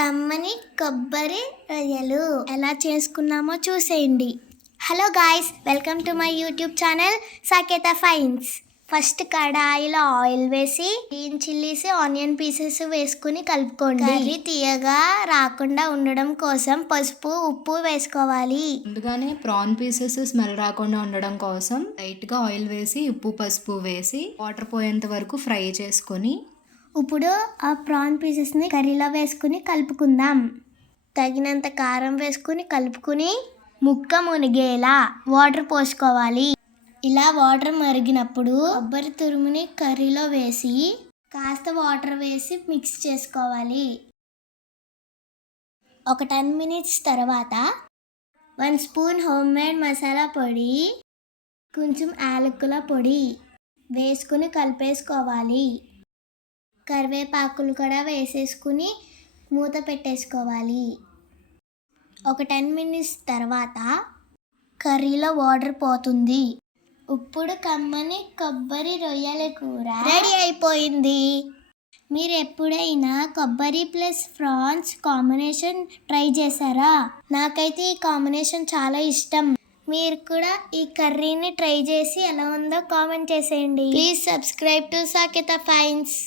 కమ్మని కొబ్బరి రొయ్యలు ఎలా చేసుకున్నామో చూసేయండి. Hello guys, welcome to my YouTube channel Saketa fines. First కడాయిలో ఆయిల్ వేసి గ్రీన్ చిల్లీస్, ఆనియన్ పీసెస్ వేసుకుని కలుపుకోండి. కర్రీ తీయగా రాకుండా ఉండడం కోసం పసుపు, ఉప్పు వేసుకోవాలి. ముందుగానే ప్రాన్ పీసెస్ స్మెల్ రాకుండా ఉండడం కోసం లైట్గా ఆయిల్ వేసి ఉప్పు, పసుపు వేసి వాటర్ పోయేంత వరకు ఫ్రై చేసుకొని ఇప్పుడు ఆ ప్రాన్ పీసెస్ని కర్రీలో వేసుకుని కలుపుకుందాం. తగినంత కారం వేసుకుని కలుపుకుని ముక్క మునిగేలా వాటర్ పోసుకోవాలి. ఇలా వాటర్ మరిగినప్పుడు కొబ్బరి తురుముని కర్రీలో వేసి కాస్త వాటర్ వేసి మిక్స్ చేసుకోవాలి. ఒక 10 minutes తర్వాత 1 స్పూన్ హోమ్ మేడ్ మసాలా పొడి, కొంచెం యాలకుల పొడి వేసుకుని కలిపేసుకోవాలి. కరివేపాకులు కూడా వేసేసుకుని మూత పెట్టేసుకోవాలి. ఒక 10 minutes తర్వాత కర్రీలో వాటర్ పోతుంది. ఇప్పుడు కమ్మని కొబ్బరి రొయ్యల కూర రెడీ అయిపోయింది. మీరు ఎప్పుడైనా కొబ్బరి ప్లస్ ప్రాన్స్ కాంబినేషన్ ట్రై చేశారా? నాకైతే ఈ కాంబినేషన్ చాలా ఇష్టం. మీరు కూడా ఈ కర్రీని ట్రై చేసి ఎలా ఉందో కామెంట్ చేసేయండి. Please subscribe to Saketa fines.